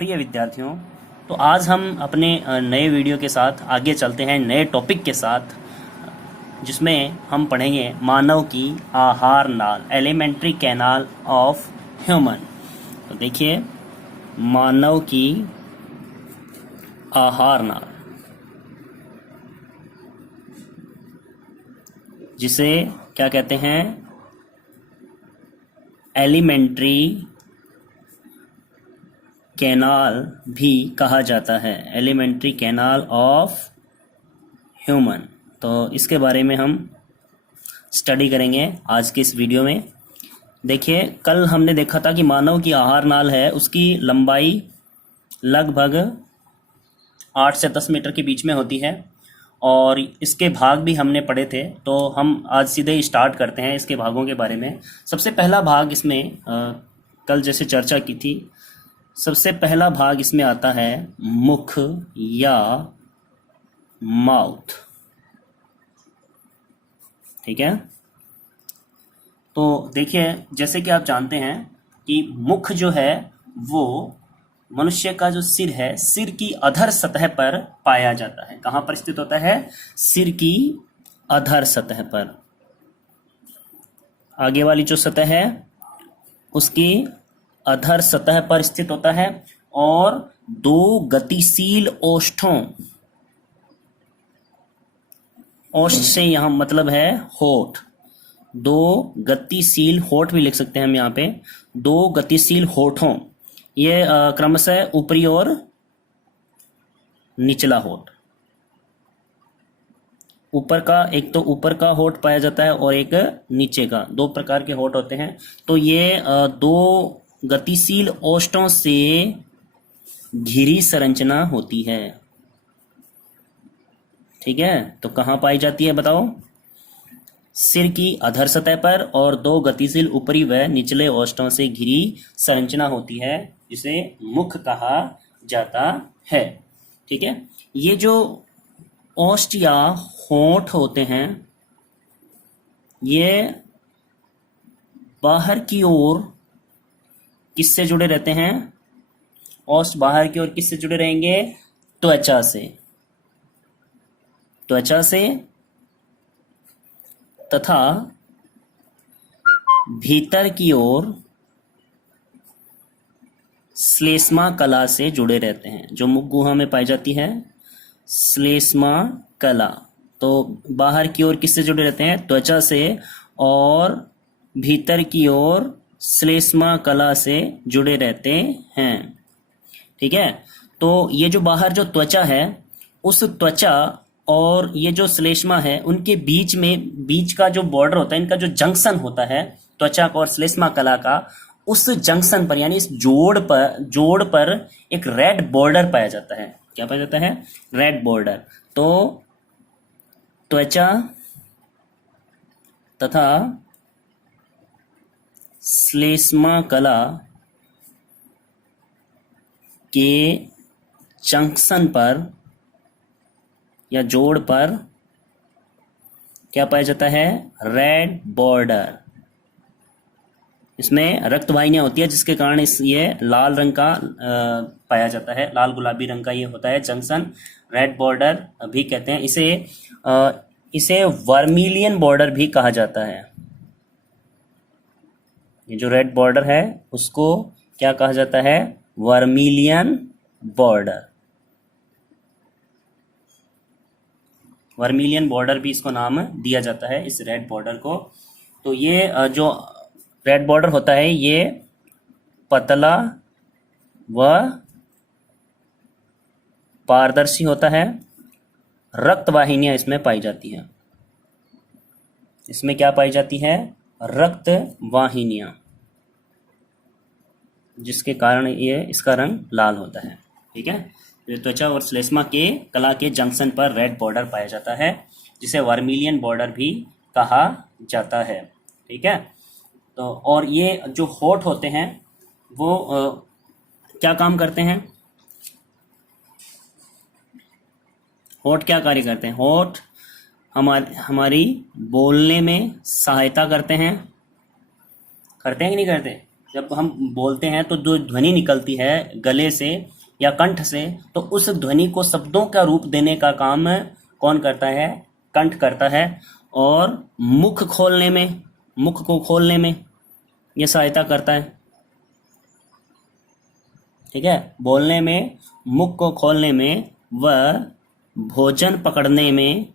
प्रिय विद्यार्थियों, तो आज हम अपने नए वीडियो के साथ आगे चलते हैं, नए टॉपिक के साथ, जिसमें हम पढ़ेंगे मानव की आहार नाल, एलिमेंट्री कैनाल ऑफ ह्यूमन। तो देखिए, मानव की आहार नाल, जिसे क्या कहते हैं, एलिमेंट्री कैनाल भी कहा जाता है, एलिमेंट्री कैनाल ऑफ ह्यूमन। तो इसके बारे में हम स्टडी करेंगे आज के इस वीडियो में। देखिए, कल हमने देखा था कि मानव की आहार नाल है, उसकी लंबाई लगभग 8 से 10 मीटर के बीच में होती है और इसके भाग भी हमने पढ़े थे। तो हम आज सीधे ही स्टार्ट करते हैं इसके भागों के बारे में। सबसे पहला भाग इसमें कल जैसे चर्चा की थी, सबसे पहला भाग इसमें आता है मुख या माउथ। ठीक है, तो देखिए, जैसे कि आप जानते हैं कि मुख जो है वो मनुष्य का जो सिर है, सिर की अधर सतह पर पाया जाता है। कहाँ पर स्थित होता है? सिर की अधर सतह पर। आगे वाली जो सतह है उसकी अधर सतह पर स्थित होता है और दो गतिशील ओष्ठों, ओष्ठ से यहां मतलब है होठ, दो गतिशील होठ भी लिख सकते हैं हम यहाँ पे, दो गतिशील होठों, ये क्रमशः ऊपरी और निचला होठ। ऊपर का, एक तो ऊपर का होठ पाया जाता है और एक नीचे का, दो प्रकार के होठ होते हैं। तो ये दो गतिशील ओष्ठों से घिरी संरचना होती है। ठीक है, तो कहाँ पाई जाती है बताओ? सिर की अधर सतह पर और दो गतिशील ऊपरी व निचले ओष्ठों से घिरी संरचना होती है, जिसे मुख कहा जाता है। ठीक है, ये जो ओष्ठ या होंठ होते हैं, ये बाहर की ओर किससे जुड़े रहते हैं? ओष्ठ बाहर की ओर किससे जुड़े रहेंगे? त्वचा से, त्वचा से, तथा भीतर की ओर श्लेष्मा कला से जुड़े रहते हैं, जो मुख गुहा में पाई जाती है, श्लेष्मा कला। तो बाहर की ओर किससे जुड़े रहते हैं? त्वचा से, और भीतर की ओर श्लेष्मा कला से जुड़े रहते हैं। ठीक है, तो ये जो बाहर जो त्वचा है, उस त्वचा और ये जो श्लेष्मा है, उनके बीच में, बीच का जो बॉर्डर होता है, इनका जो जंक्शन होता है त्वचा का और श्लेष्मा कला का, उस जंक्शन पर यानी इस जोड़ पर एक रेड बॉर्डर पाया जाता है। क्या पाया जाता है? Red border. तो त्वचा तथा श्लेष्मा कला के जंक्शन पर या जोड़ पर क्या पाया जाता है? Red border. इसमें रक्त वाहिनियां होती है, जिसके कारण ये लाल रंग का पाया जाता है, लाल गुलाबी रंग का ये होता है जंक्शन, रेड बॉर्डर भी कहते हैं इसे। इसे वर्मिलियन बॉर्डर भी कहा जाता है। ये जो रेड बॉर्डर है उसको क्या कहा जाता है? Vermilion border. वर्मिलियन बॉर्डर भी इसको नाम दिया जाता है, इस रेड बॉर्डर को। तो ये जो रेड बॉर्डर होता है, ये पतला व पारदर्शी होता है। रक्त वाहिनियां इसमें पाई जाती हैं। इसमें क्या पाई जाती है? रक्त वाहिनियां, जिसके कारण ये इसका रंग लाल होता है। ठीक है, त्वचा और श्लेष्मा के कला के जंक्शन पर रेड बॉर्डर पाया जाता है, जिसे वर्मिलियन बॉर्डर भी कहा जाता है। ठीक है, तो और ये जो होठ होते हैं वो क्या काम करते हैं? होठ क्या कार्य करते हैं? होठ हमारी बोलने में सहायता करते हैं। करते हैं कि नहीं करते? जब हम बोलते हैं तो जो ध्वनि निकलती है गले से या कंठ से, तो उस ध्वनि को शब्दों का रूप देने का काम कौन करता है? कंठ करता है। और मुख खोलने में, मुख को खोलने में ये सहायता करता है। ठीक है, बोलने में, मुख को खोलने में, व भोजन पकड़ने में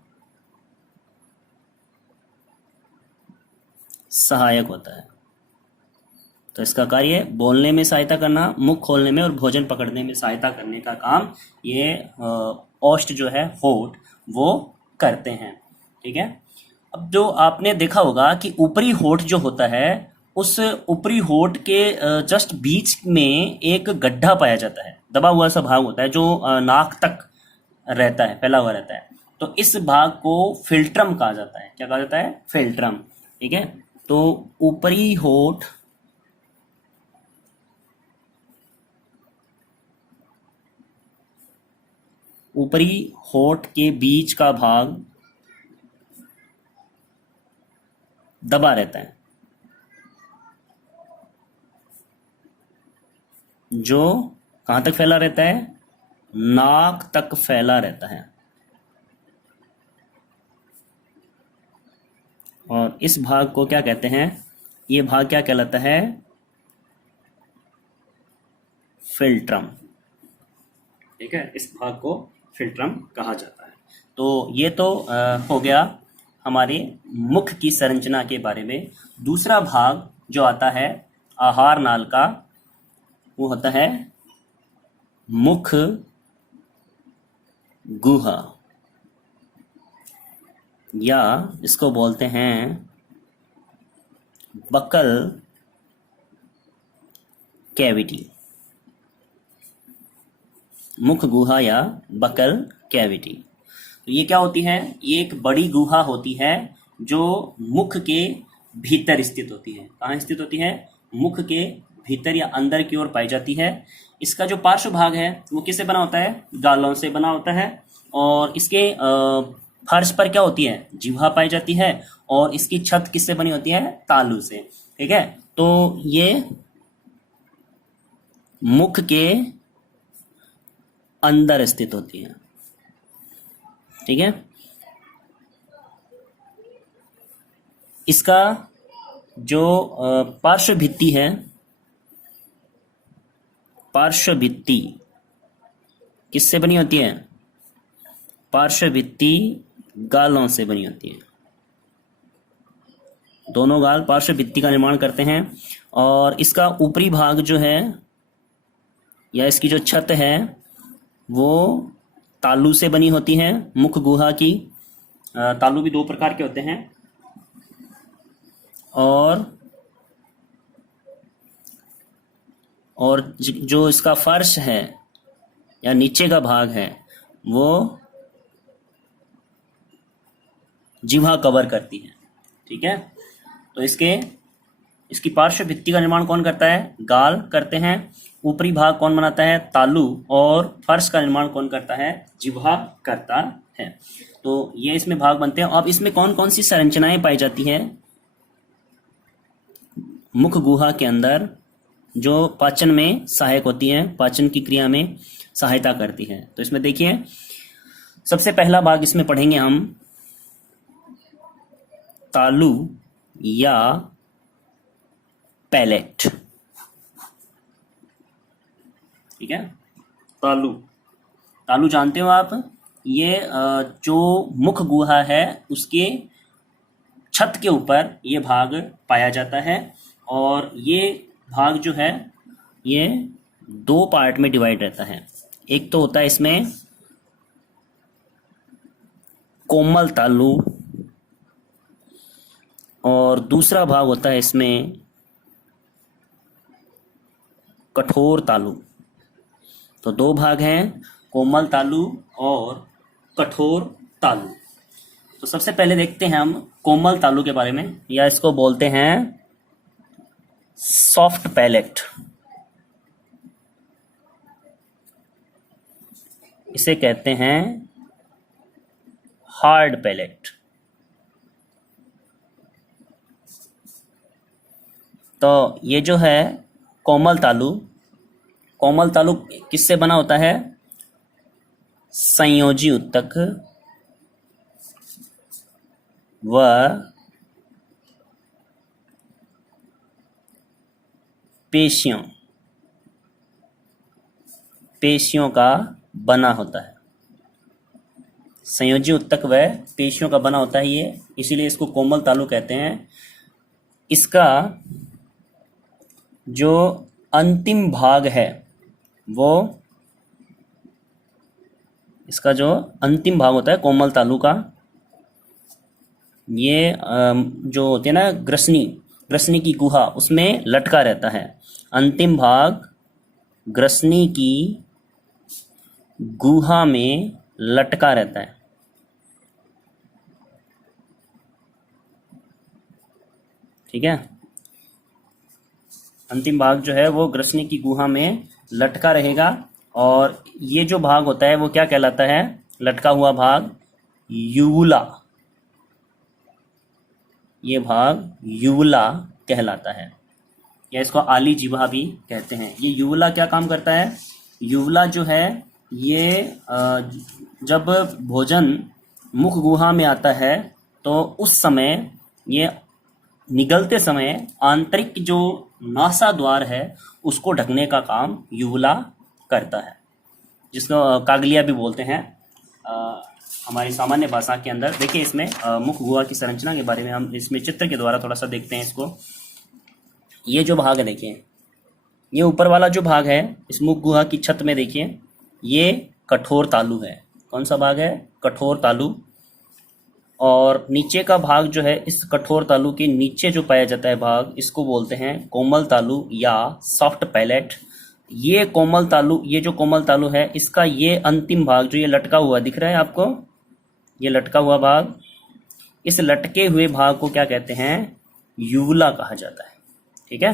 सहायक होता है। तो इसका कार्य बोलने में सहायता करना, मुख खोलने में और भोजन पकड़ने में सहायता करने का काम ये ओष्ठ जो है, होठ, वो करते हैं। ठीक है, अब जो आपने देखा होगा कि ऊपरी होठ जो होता है, उस ऊपरी होठ के जस्ट बीच में एक गड्ढा पाया जाता है, दबा हुआ सा भाग होता है जो नाक तक रहता है, फैला हुआ रहता है। तो इस भाग को फिल्ट्रम कहा जाता है। क्या कहा जाता है? फिल्ट्रम। ठीक है, तो ऊपरी होठ, ऊपरी होठ के बीच का भाग दबा रहता है, जो कहाँ तक फैला रहता है? नाक तक फैला रहता है। और इस भाग को क्या कहते हैं? ये भाग क्या कहलाता है? फिल्ट्रम। ठीक है, इस भाग को फिल्ट्रम कहा जाता है। तो ये तो हो गया हमारे मुख की संरचना के बारे में। दूसरा भाग जो आता है आहार नाल का, वो होता है मुख गुहा, या इसको बोलते हैं बकल कैविटी। मुख गुहा या बकल कैविटी, तो ये क्या होती है? ये एक बड़ी गुहा होती है जो मुख के भीतर स्थित होती है। कहाँ स्थित होती है? मुख के भीतर या अंदर की ओर पाई जाती है। इसका जो पार्श्व भाग है वो किससे बना होता है? गालों से बना होता है। और इसके फर्श पर क्या होती है? जिह्वा पाई जाती है। और इसकी छत किससे बनी होती है? तालू से। ठीक है, तो ये मुख के अंदर स्थित होती है। ठीक है, इसका जो पार्श्व भित्ति है, पार्श्व भित्ति किससे बनी होती है? पार्श्व भित्ति गालों से बनी होती है। दोनों गाल पार्श्व भित्ति का निर्माण करते हैं। और इसका ऊपरी भाग जो है, या इसकी जो छत है, वो तालू से बनी होती है। मुख गुहा की तालू भी दो प्रकार के होते हैं। और जो इसका फर्श है या नीचे का भाग है, वो जिह्वा कवर करती है। ठीक है, तो इसकी पार्श्व भित्ति का निर्माण कौन करता है? गाल करते हैं। ऊपरी भाग कौन बनाता है? तालू। और फर्श का निर्माण कौन करता है? जिह्वा करता है। तो ये इसमें भाग बनते हैं। अब इसमें कौन कौन सी संरचनाएं पाई जाती हैं मुख गुहा के अंदर, जो पाचन में सहायक होती हैं, पाचन की क्रिया में सहायता करती है? तो इसमें देखिए, सबसे पहला भाग इसमें पढ़ेंगे हम तालू या पैलेट। ठीक है, तालू, तालू जानते हो आप? ये जो मुख गुहा है उसके छत के ऊपर ये भाग पाया जाता है। और ये भाग जो है ये दो पार्ट में डिवाइड रहता है। एक तो होता है इसमें कोमल तालू, और दूसरा भाग होता है इसमें कठोर तालू। तो दो भाग हैं, कोमल तालू और कठोर तालू। तो सबसे पहले देखते हैं हम कोमल तालू के बारे में, या इसको बोलते हैं सॉफ्ट पैलेट। इसे कहते हैं हार्ड पैलेट। तो ये जो है कोमल तालु। कोमल तालु किससे बना होता है? संयोजी उत्तक व पेशियों पेशियों का बना होता है। संयोजी उत्तक व पेशियों का बना होता है ये, इसीलिए इसको कोमल तालु कहते हैं। इसका जो अंतिम भाग है वो, इसका जो अंतिम भाग होता है कोमल तालु का, ये जो होती है ना ग्रसनी की गुहा, उसमें लटका रहता है। अंतिम भाग ग्रसनी की गुहा में लटका रहता है। ठीक है, अंतिम भाग जो है वो ग्रसनी की गुहा में लटका रहेगा। और ये जो भाग होता है वो क्या कहलाता है? लटका हुआ भाग यूवुला। ये भाग यूवुला कहलाता है, या इसको आली जिह्वा भी कहते हैं। ये यूवुला क्या काम करता है? यूवुला जो है ये जब भोजन मुख गुहा में आता है तो उस समय ये निगलते समय आंतरिक जो नासा द्वार है उसको ढकने का काम यूवुला करता है, जिसको कागलिया भी बोलते हैं हमारी सामान्य भाषा के अंदर। देखिए इसमें मुख गुहा की संरचना के बारे में हम इसमें चित्र के द्वारा थोड़ा सा देखते हैं इसको। ये जो भाग है देखिए, ये ऊपर वाला जो भाग है इस मुख गुहा की छत में देखिए, ये कठोर तालु है। कौन सा भाग है? कठोर तालु। और नीचे का भाग जो है, इस कठोर तालु के नीचे जो पाया जाता है भाग, इसको बोलते हैं कोमल तालु या सॉफ्ट पैलेट। ये कोमल तालु, ये जो कोमल तालु है, इसका ये अंतिम भाग जो ये लटका हुआ दिख रहा है आपको, ये लटका हुआ भाग, इस लटके हुए भाग को क्या कहते हैं? यूवुला कहा जाता है। ठीक है,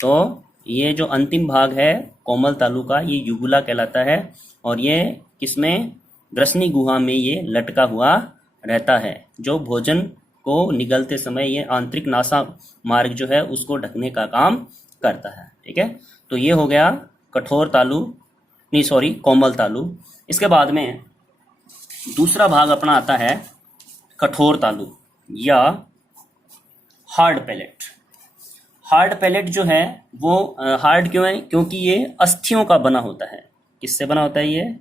तो ये जो अंतिम भाग है कोमल तालु का, ये यूवुला कहलाता है। और ये किसमें? ग्रसनी गुहा में ये लटका हुआ रहता है, जो भोजन को निगलते समय ये आंतरिक नासा मार्ग जो है उसको ढकने का काम करता है। ठीक है, तो ये हो गया कठोर तालु, नहीं सॉरी कोमल तालु। इसके बाद में दूसरा भाग अपना आता है कठोर तालु या हार्ड पैलेट। हार्ड पैलेट जो है वो हार्ड क्यों है? क्योंकि ये अस्थियों का बना होता है। किससे बना होता है? ये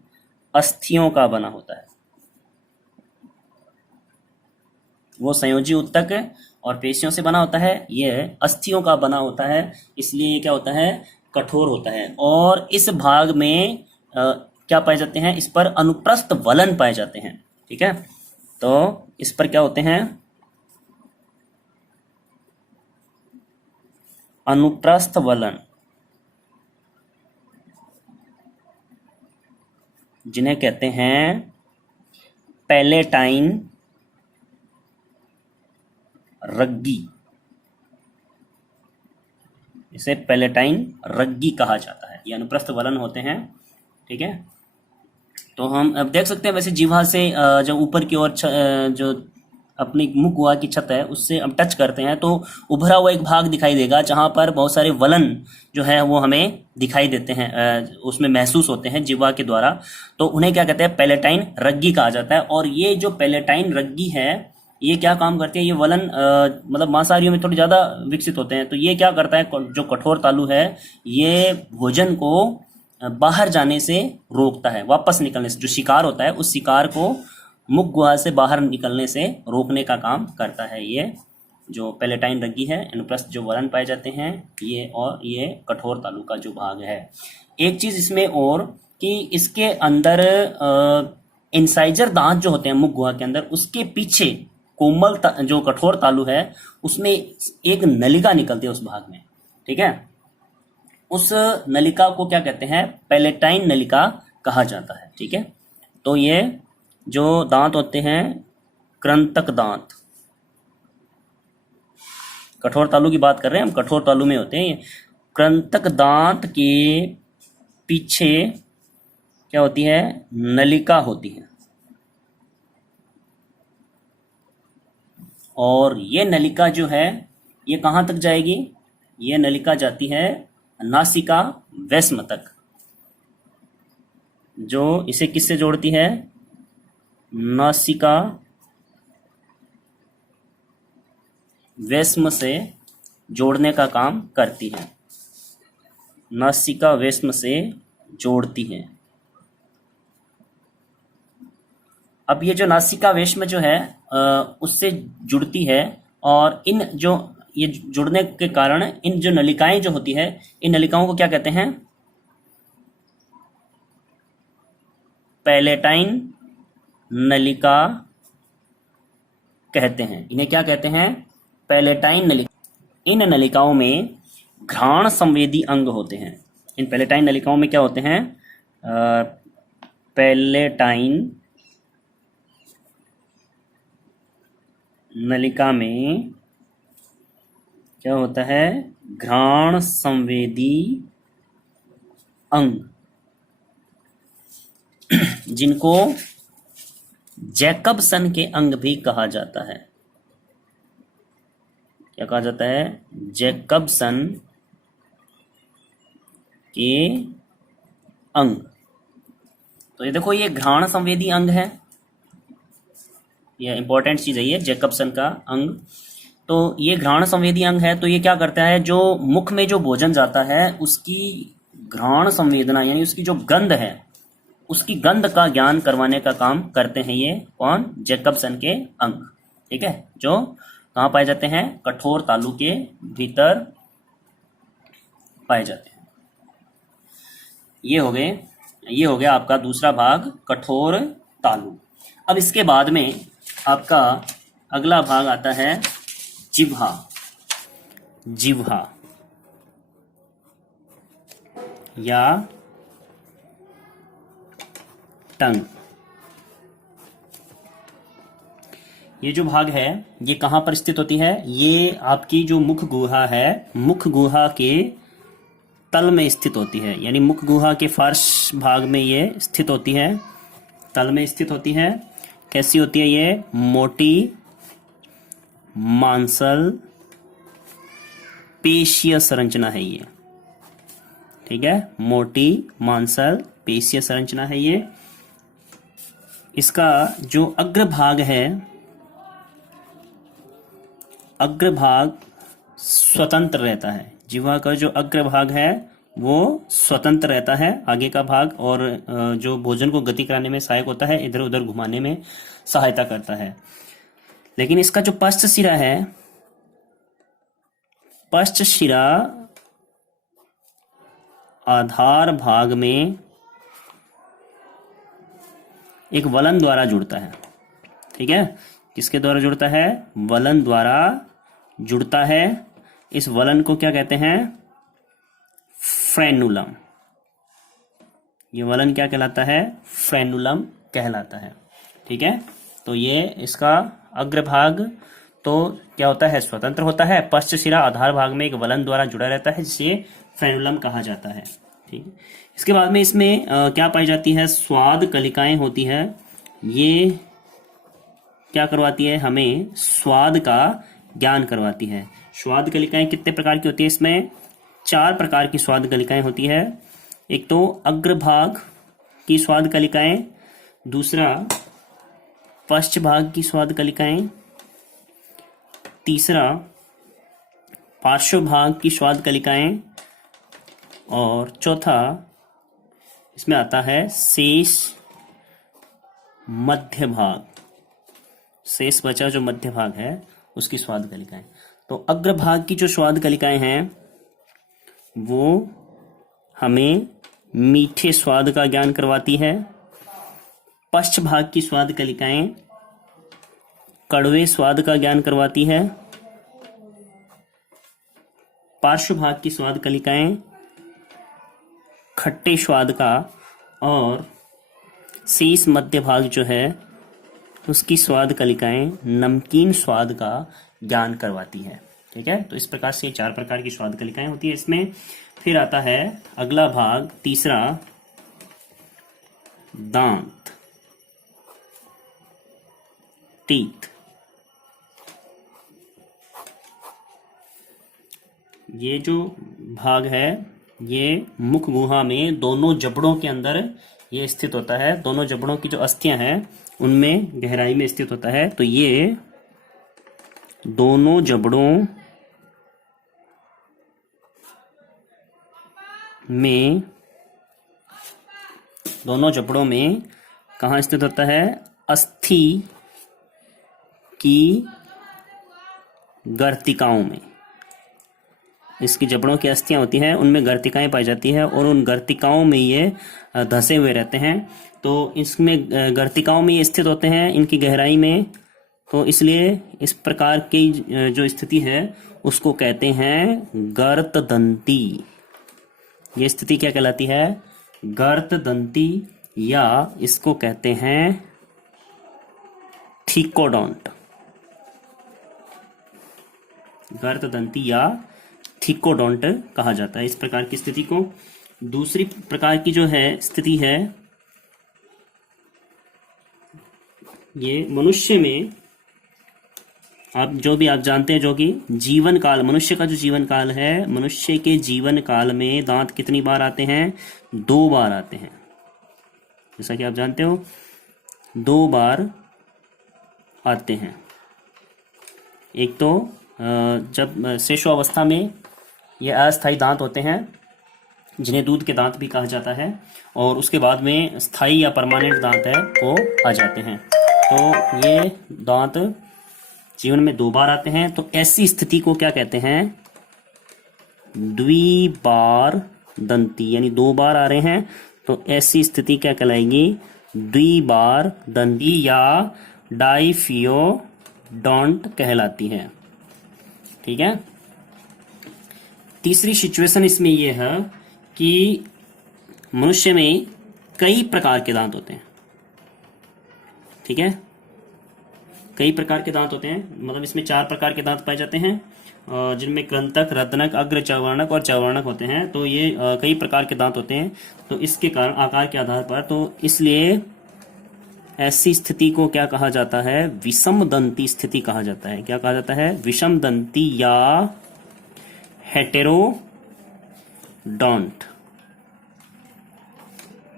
अस्थियों का बना होता है। वो संयोजी उत्तक और पेशियों से बना होता है, ये अस्थियों का बना होता है, इसलिए ये क्या होता है? कठोर होता है। और इस भाग में क्या पाए जाते हैं? इस पर अनुप्रस्थ वलन पाए जाते हैं। ठीक है, तो इस पर क्या होते हैं? अनुप्रस्थ वलन, जिन्हें कहते हैं पैलेटाइन रग्गी। इसे पैलेटाइन रग्गी कहा जाता है। ये अनुप्रस्थ वलन होते हैं। ठीक है, तो हम अब देख सकते हैं वैसे जिह्वा से जब ऊपर की ओर जो अपनी मुख गुहा की छत है उससे हम टच करते हैं तो उभरा हुआ एक भाग दिखाई देगा, जहां पर बहुत सारे वलन जो है वो हमें दिखाई देते हैं, उसमें महसूस होते हैं जिह्वा के द्वारा। तो उन्हें क्या कहते हैं? पैलेटाइन रग्गी कहा जाता है। और ये जो पैलेटाइन रग्गी है ये क्या काम करती है? ये वलन मतलब मांसाहारियों में थोड़ी ज़्यादा विकसित होते हैं। तो ये क्या करता है? जो कठोर तालु है ये भोजन को बाहर जाने से रोकता है, वापस निकलने से। जो शिकार होता है उस शिकार को मुख गुहा से बाहर निकलने से रोकने का काम करता है ये जो पैलेटाइन रग्गी है। अनुप्रस्थ जो वलन पाए जाते हैं ये, और ये कठोर तालु का जो भाग है। एक चीज़ इसमें और कि इसके अंदर इंसाइजर दांत जो होते हैं मुख गुहा के अंदर, उसके पीछे कोमल जो कठोर तालु है उसमें एक नलिका निकलती है उस भाग में। ठीक है, उस नलिका को क्या कहते हैं? पैलेटाइन नलिका कहा जाता है। ठीक है, तो ये जो दांत होते हैं कृंतक दांत, कठोर तालु की बात कर रहे हैं हम, कठोर तालु में होते हैं ये कृंतक दांत के पीछे क्या होती है? नलिका होती है। और ये नलिका जो है ये कहाँ तक जाएगी? ये नलिका जाती है नासिका वैस्म तक, जो इसे किससे जोड़ती है, नासिका वैस्म से जोड़ने का काम करती है, नासिका वैस्म से जोड़ती है। अब ये जो नासिका वैस्म जो है उससे जुड़ती है, और इन जो ये जुड़ने के कारण इन जो नलिकाएं जो होती है, इन नलिकाओं को क्या कहते हैं, पैलेटाइन नलिका कहते हैं। इन्हें क्या कहते हैं, पैलेटाइन नलिका। इन नलिकाओं में घ्राण संवेदी अंग होते हैं। इन पैलेटाइन नलिकाओं में क्या होते हैं, पैलेटाइन नलिका में क्या होता है, घ्राण संवेदी अंग, जिनको जैकबसन के अंग भी कहा जाता है। क्या कहा जाता है, जैकबसन के अंग। तो ये देखो, ये घ्राण संवेदी अंग है, यह इंपॉर्टेंट चीज है ये जैकबसन का अंग। तो ये घ्राण संवेदी अंग है, तो ये क्या करता है, जो मुख में जो भोजन जाता है उसकी घ्राण संवेदना यानी उसकी जो गंध है, उसकी गंध का ज्ञान करवाने का काम करते हैं ये कौन, जैकबसन के अंग। ठीक है, जो कहाँ पाए जाते हैं, कठोर तालु के भीतर पाए जाते हैं। ये हो गया आपका दूसरा भाग, कठोर तालु। अब इसके बाद में आपका अगला भाग आता है जिह्वा। जिह्वा या टंग, ये जो भाग है ये कहाँ पर स्थित होती है, ये आपकी जो मुख गुहा है, मुख गुहा के तल में स्थित होती है, यानी मुख गुहा के फर्श भाग में ये स्थित होती है, तल में स्थित होती है। कैसी होती है ये, मोटी मांसल पेशीय संरचना है ये। ठीक है, मोटी मांसल पेशीय संरचना है ये। इसका जो अग्रभाग है, अग्रभाग स्वतंत्र रहता है। जिह्वा का जो अग्रभाग है वो स्वतंत्र रहता है आगे का भाग, और जो भोजन को गति कराने में सहायक होता है, इधर उधर घुमाने में सहायता करता है। लेकिन इसका जो पश्च शिरा है, पश्च शिरा आधार भाग में एक वलन द्वारा जुड़ता है। ठीक है, किसके द्वारा जुड़ता है, वलन द्वारा जुड़ता है। इस वलन को क्या कहते हैं, फ्रेनुलम। ये वलन क्या कहलाता है, फ्रेनुलम कहलाता है। ठीक है, तो ये इसका अग्रभाग तो क्या होता है, स्वतंत्र होता है। पश्च शिरा आधार भाग में एक वलन द्वारा जुड़ा रहता है, जिसे फ्रेनुलम कहा जाता है। ठीक है, इसके बाद में इसमें क्या पाई जाती है, स्वाद कलिकाएं होती है। ये क्या करवाती है, हमें स्वाद का ज्ञान करवाती है। स्वाद कलिकाएं कितने प्रकार की होती है, इसमें 4 प्रकार की स्वाद कलिकाएं होती है। एक तो अग्रभाग की स्वाद कलिकाएं, दूसरा पश्च भाग की स्वाद कलिकाएं, तीसरा पार्श्व भाग की स्वाद कलिकाएं, और चौथा इसमें आता है शेष मध्य भाग, शेष बचा जो मध्य भाग है उसकी स्वाद कलिकाएं। तो अग्रभाग की जो स्वाद कलिकाएं हैं वो हमें मीठे स्वाद का ज्ञान करवाती है। पश्च भाग की स्वाद कलिकाएं कड़वे स्वाद का ज्ञान करवाती है। पार्श्व भाग की स्वाद कलिकाएं खट्टे स्वाद का, और शेष मध्य भाग जो है उसकी स्वाद कलिकाएं नमकीन स्वाद का ज्ञान करवाती है। ठीक है, तो इस प्रकार से 4 प्रकार की स्वाद कलिकाएं होती है इसमें। फिर आता है अगला भाग तीसरा, दांत, टीथ। ये जो भाग है ये मुख गुहा में दोनों जबड़ों के अंदर ये स्थित होता है। दोनों जबड़ों की जो अस्थियां हैं उनमें गहराई में स्थित होता है। तो ये दोनों जबड़ों में कहाँ स्थित होता है? अस्थि की गर्तिकाओं में। इसकी जबड़ों की अस्थियां होती हैं, उनमें गर्तिकाएं पाई जाती है और उन गर्तिकाओं में ये धंसे हुए रहते हैं। तो इसमें गर्तिकाओं में ये स्थित होते हैं, इनकी गहराई में। तो इसलिए इस प्रकार की जो स्थिति है उसको कहते हैं गर्तदंती। ये स्थिति क्या कहलाती है? गर्तदंती, या इसको कहते हैं थिकोडोंट। गर्तदंती या थिकोडोंट कहा जाता है इस प्रकार की स्थिति को। दूसरी प्रकार की जो है स्थिति है, ये मनुष्य में आप जानते हैं, जो कि जीवन काल, मनुष्य का जो जीवन काल है, मनुष्य के जीवन काल में दांत कितनी बार आते हैं? 2 बार आते हैं। जैसा कि आप जानते हो 2 बार आते हैं। एक तो जब शिशु में ये अस्थायी दांत होते हैं जिन्हें दूध के दांत भी कहा जाता है, और उसके बाद में स्थायी या परमानेंट दांत है वो आ जाते हैं। तो ये दांत जीवन में 2 बार आते हैं। तो ऐसी स्थिति को क्या कहते हैं? द्विबार दंती, यानी 2 बार आ रहे हैं तो ऐसी स्थिति क्या कहलाएगी? द्विबार दंती या डाइफियोडोंट कहलाती है। ठीक है। तीसरी सिचुएशन इसमें यह है कि मनुष्य में कई प्रकार के दांत होते हैं। ठीक है, कई प्रकार के दांत होते हैं, मतलब इसमें 4 प्रकार के दांत पाए जाते हैं, जिनमें कृंतक, रत्नक, अग्र चवर्णक और चवर्णक होते हैं। तो ये कई प्रकार के दांत होते हैं। तो इसके कारण आकार के आधार पर, तो इसलिए ऐसी स्थिति को क्या कहा जाता है? विषम दंती स्थिति कहा जाता है। क्या कहा जाता है? विषम दंती या हेटेरोडोंट।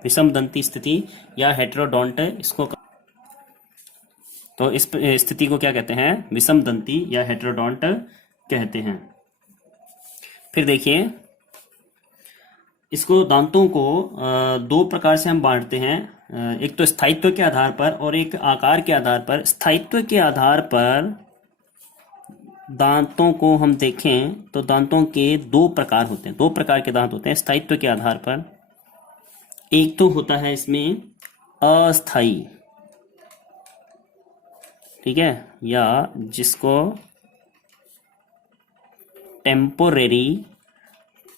विषम दंती स्थिति या हेटेरोडोंट इसको, तो इस स्थिति को क्या कहते हैं? विषम दंती या हेटेरोडोंट कहते हैं। फिर देखिए, इसको दांतों को 2 प्रकार से हम बांटते हैं। एक तो स्थायित्व के आधार पर और एक आकार के आधार पर। स्थायित्व के आधार पर दांतों को हम देखें तो दांतों के 2 प्रकार होते हैं, 2 प्रकार के दांत होते हैं स्थायित्व के आधार पर। एक तो होता है इसमें अस्थाई, ठीक है, या जिसको टेम्पोरेरी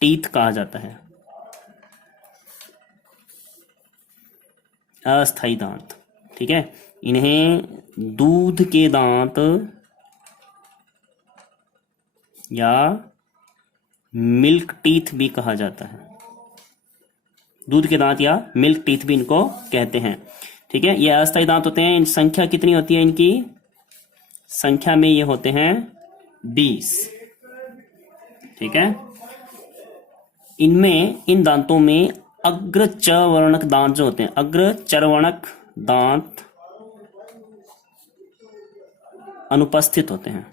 टीथ कहा जाता है, अस्थाई दांत। ठीक है, इन्हें दूध के दांत या मिल्क टीथ भी कहा जाता है। दूध के दांत या मिल्क टीथ भी इनको कहते हैं। ठीक है, ये अस्थायी दांत होते हैं। इन संख्या कितनी होती है? इनकी संख्या में ये होते हैं 20। ठीक है, इनमें, इन दांतों में अग्र चवर्णक दांत जो होते हैं, अग्र चर्वणक दांत अनुपस्थित होते हैं।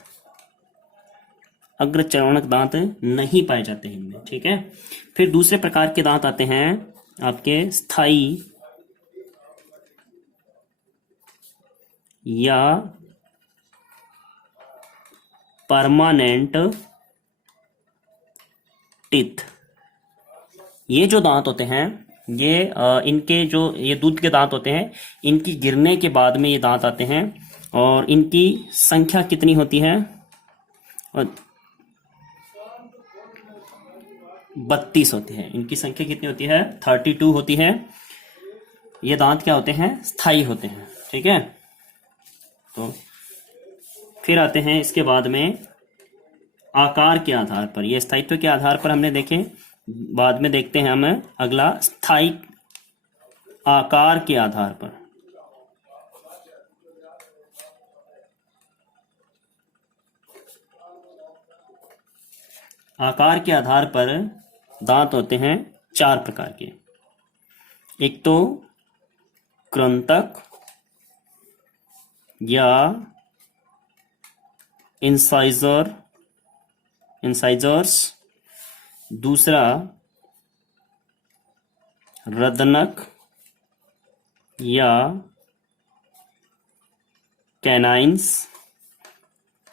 अग्र चर्वणक दांत नहीं पाए जाते हैं इनमें। ठीक है, फिर दूसरे प्रकार के दांत आते हैं आपके स्थायी या परमानेंट टीथ। ये जो दांत होते हैं, ये इनके जो ये दूध के दांत होते हैं, इनकी गिरने के बाद में ये दांत आते हैं, और इनकी संख्या कितनी होती है? 32 होती है। इनकी संख्या कितनी होती है? 32 होती है। ये दांत क्या होते हैं? स्थायी होते हैं। ठीक है, तो फिर आते हैं इसके बाद में आकार के आधार पर। ये स्थायित्व के आधार पर हमने देखे, बाद में देखते हैं हम अगला स्थायी आकार के आधार पर। आकार के आधार पर दांत होते हैं 4 प्रकार के। एक तो कृंतक या इंसाइजर्स, दूसरा रदनक या कैनाइन्स,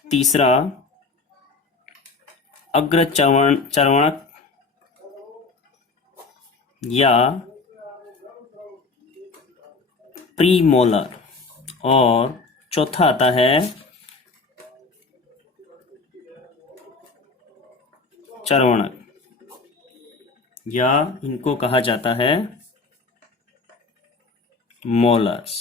तीसरा अग्रचर्वणक या प्रीमोलर, और चौथा आता है चर्वणक, या इनको कहा जाता है मोलर्स।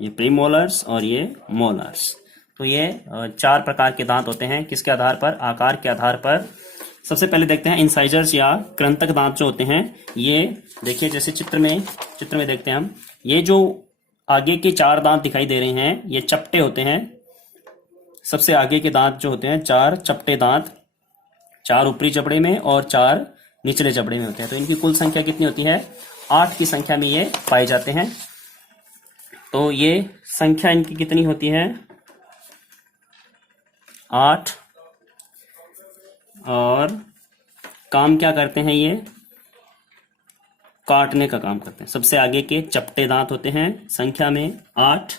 ये प्रीमोलर्स और ये मोलर्स। तो ये 4 प्रकार के दांत होते हैं। किसके आधार पर? आकार के आधार पर। सबसे पहले देखते हैं इंसाइजर्स या कृंतक दांत जो होते हैं। ये देखिए, जैसे चित्र में देखते हैं हम, ये जो आगे के 4 दांत दिखाई दे रहे हैं ये चपटे होते हैं। सबसे आगे के दांत जो होते हैं 4 चपटे दांत, 4 ऊपरी जबड़े में और 4 निचले जबड़े में होते हैं। तो इनकी कुल संख्या कितनी होती है? 8 की संख्या में ये पाए जाते हैं। तो ये संख्या इनकी कितनी होती है? 8। और काम क्या करते हैं? ये काटने का काम करते हैं। सबसे आगे के चपटे दांत होते हैं संख्या में 8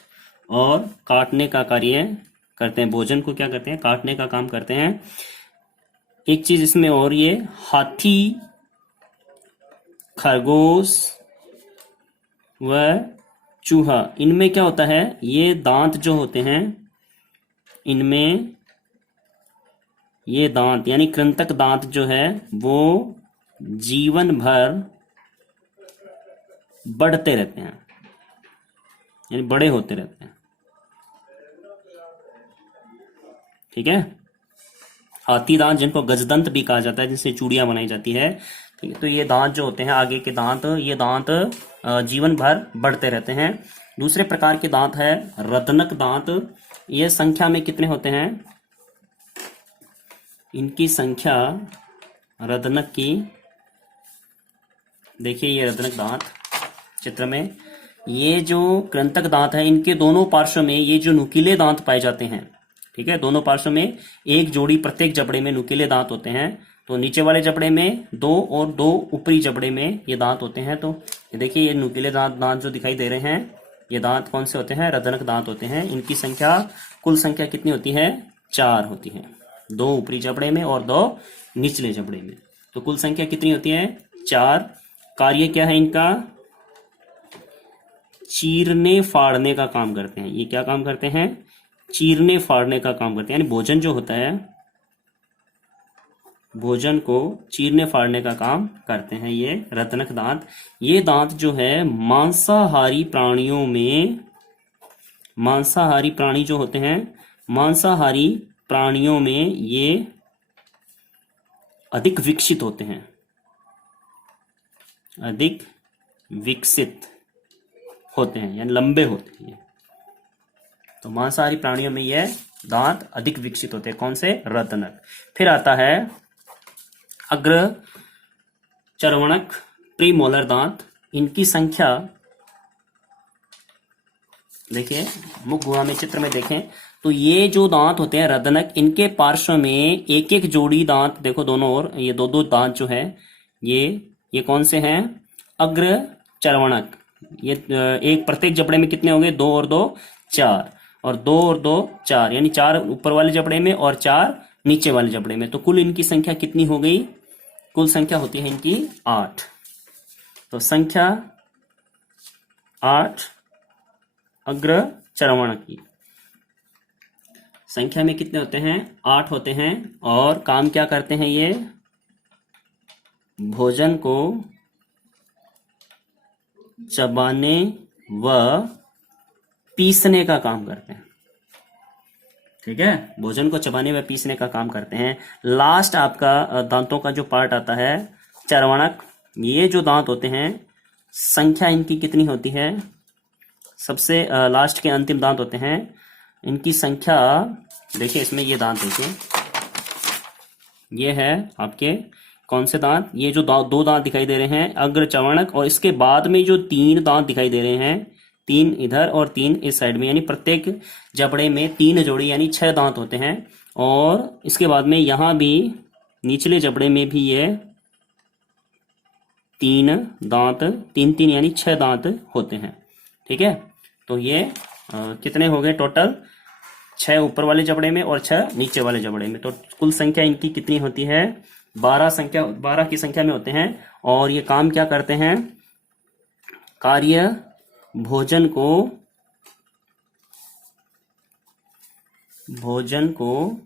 और काटने का कार्य करते हैं। भोजन को क्या करते हैं? काटने का काम करते हैं। एक चीज इसमें और, ये हाथी, खरगोश व चूहा, इनमें क्या होता है? ये दांत जो होते हैं इनमें ये दांत यानी कृंतक दांत जो है वो जीवन भर बढ़ते रहते हैं, यानी बड़े होते रहते हैं। ठीक है। हाथी दांत, जिनको गजदंत भी कहा जाता है, जिनसे चूड़ियां बनाई जाती है। ठीक है। तो ये दांत जो होते हैं आगे के दांत, ये दांत जीवन भर बढ़ते रहते हैं। दूसरे प्रकार के दांत है रदनक दांत। ये संख्या में कितने होते हैं? इनकी संख्या रदनक की, देखिए ये रदनक दांत चित्र में, ये जो कृंतक दांत है इनके दोनों पार्श्व में ये जो नुकीले दांत पाए जाते हैं। ठीक है। दोनों पार्श्व में एक जोड़ी प्रत्येक जबड़े में नुकीले दांत होते हैं। तो नीचे वाले जबड़े में 2 और 2 ऊपरी जबड़े में ये दांत होते हैं। तो ये देखिए, ये नुकीले दांत जो दिखाई दे रहे हैं, ये दांत कौन से होते हैं? रदनक दांत होते हैं। इनकी संख्या, कुल संख्या कितनी होती है? 4 होती है। 2 ऊपरी जबड़े में और 2 निचले जबड़े में। तो कुल संख्या कितनी होती है? 4। कार्य क्या है इनका? चीरने फाड़ने का काम करते हैं। ये क्या काम करते हैं? चीरने फाड़ने का काम करते हैं। यानी भोजन जो होता है, भोजन को चीरने फाड़ने का काम करते हैं ये रदनक दांत। ये दांत जो है मांसाहारी प्राणियों में, मांसाहारी प्राणी जो होते हैं, मांसाहारी प्राणियों में ये अधिक विकसित होते हैं, अधिक विकसित होते हैं, यानी लंबे होते हैं। तो मांसाहारी प्राणियों में यह दांत अधिक विकसित होते हैं। कौन से? रदनक। फिर आता है अग्र चर्वणक, प्रीमोलर दांत। इनकी संख्या देखिए, मुख गुहा में चित्र में देखें तो ये जो दांत होते हैं रदनक, इनके पार्श्व में एक एक जोड़ी दांत, देखो दोनों ओर ये 2-2 दांत जो है ये कौन से हैं? अग्र चर्वणक। ये एक प्रत्येक जबड़े में कितने होंगे? 2 और 2 4, और 2 और 2 4, यानी 4 ऊपर वाले जबड़े में और 4 नीचे वाले जबड़े में। तो कुल इनकी संख्या कितनी हो गई? कुल संख्या होती है इनकी 8। तो संख्या 8 अग्र चर्वणक की। संख्या में कितने होते हैं? 8 होते हैं। और काम क्या करते हैं? ये भोजन को चबाने व पीसने का काम करते हैं। ठीक है। भोजन को चबाने व पीसने का काम करते हैं। लास्ट आपका दांतों का जो पार्ट आता है चर्वणक। ये जो दांत होते हैं संख्या इनकी कितनी होती है? सबसे लास्ट के अंतिम दांत होते हैं, इनकी संख्या देखिए, इसमें ये दांत देखिए, ये है आपके कौन से दांत, ये जो दो दांत दिखाई दे रहे हैं अग्र चवर्णक, और इसके बाद में जो 3 दांत दिखाई दे रहे हैं, 3 इधर और 3 इस साइड में, यानी प्रत्येक जबड़े में 3 जोड़ी यानी 6 दांत होते हैं। और इसके बाद में यहाँ भी निचले जबड़े में भी ये 3 दांत, 3 3 यानी 6 दांत होते हैं। ठीक है, तो ये कितने हो गए टोटल, 6 ऊपर वाले जबड़े में और 6 नीचे वाले जबड़े में। तो कुल संख्या इनकी कितनी होती है, 12 की संख्या में होते हैं। और ये काम क्या करते हैं, कार्य भोजन को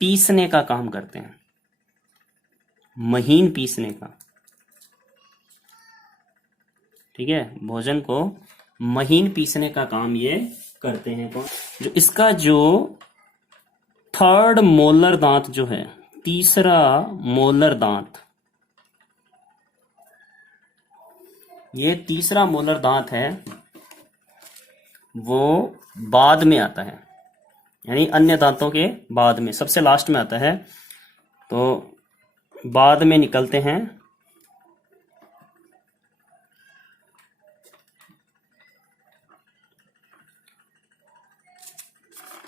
पीसने का काम करते हैं, महीन पीसने का। ठीक है, भोजन को महीन पीसने का काम ये करते हैं। कौन, जो इसका जो 3rd मोलर दांत जो है, तीसरा मोलर दांत, ये तीसरा मोलर दांत है वो बाद में आता है, यानी अन्य दांतों के बाद में, सबसे लास्ट में आता है, तो बाद में निकलते हैं।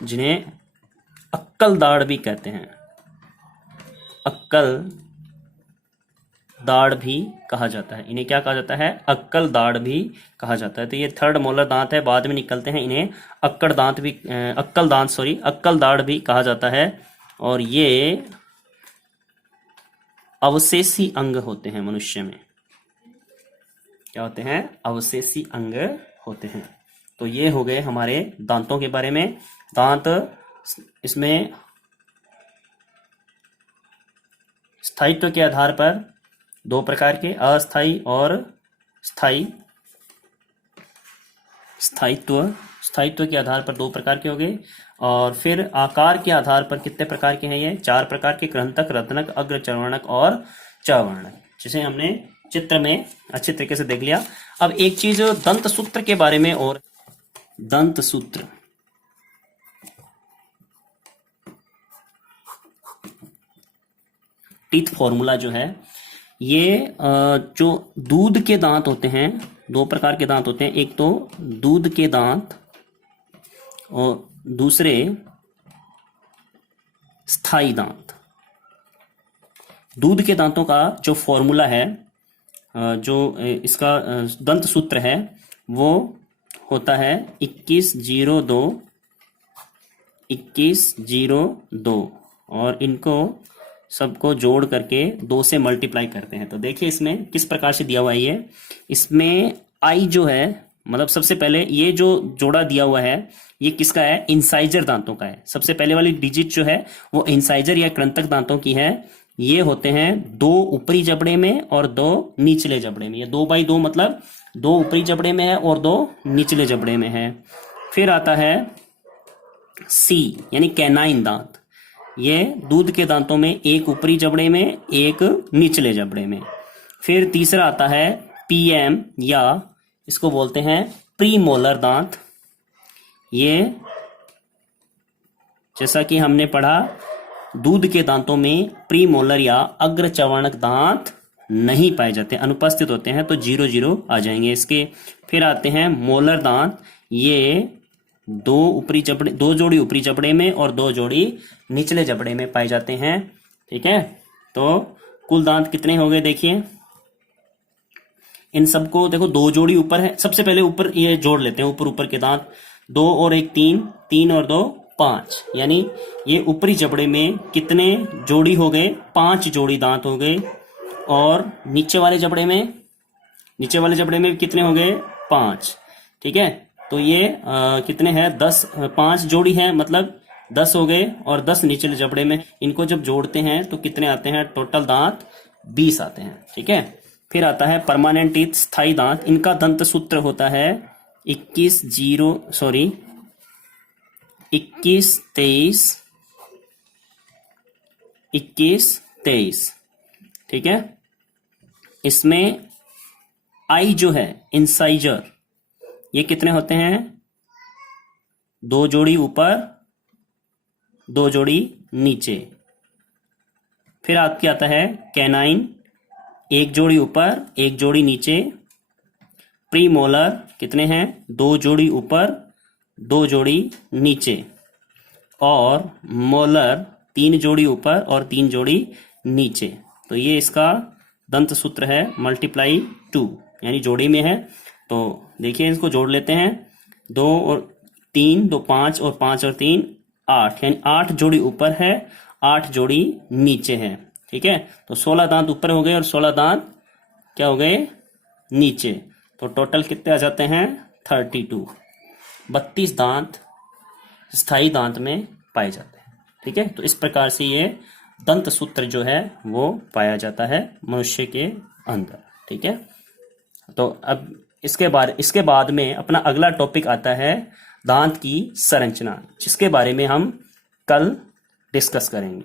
जिन्हें अक्कल दाढ़ भी कहते हैं, अक्कल दाढ़ भी कहा जाता है। इन्हें क्या कहा जाता है, अक्कल दाढ़ भी कहा जाता है। तो ये 3rd मोलर दांत है, बाद में निकलते हैं, इन्हें अक्कल दाढ़ भी कहा जाता है। और ये अवशेषी अंग होते हैं मनुष्य में। क्या होते हैं, अवशेषी अंग होते हैं। तो ये हो गए हमारे दांतों के बारे में। दांत इसमें स्थायित्व के आधार पर 2 प्रकार के, अस्थायी और स्थायी। स्थायित्व के आधार पर 2 प्रकार के हो गए। और फिर आकार के आधार पर कितने प्रकार के हैं, ये 4 प्रकार के, कृंतक, रत्नक, अग्र चर्वणक और चवर्णक, जिसे हमने चित्र में अच्छे तरीके से देख लिया। अब एक चीज दंत सूत्र के बारे में, और दंत सूत्र, टीथ फॉर्मूला जो है, ये जो दूध के दांत होते हैं, 2 प्रकार के दांत होते हैं, एक तो दूध के दांत और दूसरे स्थायी दांत। दूध के दांतों का जो फॉर्मूला है, जो इसका दंत सूत्र है, वो होता है 2102 और इनको सबको जोड़ करके 2 से मल्टीप्लाई करते हैं। तो देखिए इसमें किस प्रकार से दिया हुआ है ये। इसमें आई जो है, मतलब सबसे पहले ये जो जोड़ा दिया हुआ है ये किसका है, इंसाइजर दांतों का है। सबसे पहले वाली डिजिट जो है वो इंसाइजर या कृंतक दांतों की है। ये होते हैं 2 ऊपरी जबड़े में और 2 निचले जबड़े में। ये 2x2 मतलब 2 ऊपरी जबड़े में है और 2 निचले जबड़े में है। फिर आता है सी यानी कैनाइन दांत। ये दूध के दांतों में 1 ऊपरी जबड़े में 1 निचले जबड़े में। फिर तीसरा आता है पीएम या इसको बोलते हैं प्रीमोलर दांत। ये जैसा कि हमने पढ़ा दूध के दांतों में प्रीमोलर या अग्र चवर्णक दांत नहीं पाए जाते, अनुपस्थित होते हैं, तो 0 0 आ जाएंगे इसके। फिर आते हैं मोलर दांत। ये 2 जोड़ी ऊपरी जबड़े में और 2 जोड़ी निचले जबड़े में पाए जाते हैं। ठीक है, तो कुल दांत कितने हो गए देखिए। इन सबको देखो 2 जोड़ी ऊपर है। सबसे पहले ऊपर ये जोड़ लेते हैं, ऊपर के दांत 2 और 1 3, 3 और 2 5, यानी ये ऊपरी जबड़े में कितने जोड़ी हो गए, 5 जोड़ी दांत हो गए। और नीचे वाले जबड़े में कितने हो गए, 5। ठीक है, तो ये कितने हैं, 10, 5 जोड़ी है मतलब 10 हो गए और 10 निचले जबड़े में। इनको जब जोड़ते हैं तो कितने आते हैं, टोटल दांत 20 आते हैं। ठीक है, फिर आता है परमानेंट टीथ, स्थायी दांत। इनका दंत सूत्र होता है 21 23। ठीक है, इसमें आई जो है इंसाइजर, ये कितने होते हैं, 2 जोड़ी ऊपर 2 जोड़ी नीचे। फिर आपकी आता है कैनाइन, एक जोड़ी ऊपर एक जोड़ी नीचे। प्रीमोलर कितने हैं, 2 जोड़ी ऊपर 2 जोड़ी नीचे। और मोलर 3 जोड़ी ऊपर और 3 जोड़ी नीचे। तो ये इसका दंत सूत्र है, मल्टीप्लाई 2 यानी जोड़ी में है। तो देखिए इसको जोड़ लेते हैं, 2 और 3, 2 5 और 5 और 3 8, यानी 8 जोड़ी ऊपर है 8 जोड़ी नीचे है। ठीक है, तो 16 दांत ऊपर हो गए और 16 दांत क्या हो गए, नीचे। तो टोटल कितने आ जाते हैं, 32। 32 दांत स्थायी दांत में पाए जाते हैं। ठीक है, तो इस प्रकार से ये दंत सूत्र जो है वो पाया जाता है मनुष्य के अंदर। ठीक है, तो अब इसके बाद में अपना अगला टॉपिक आता है दांत की संरचना, जिसके बारे में हम कल डिस्कस करेंगे।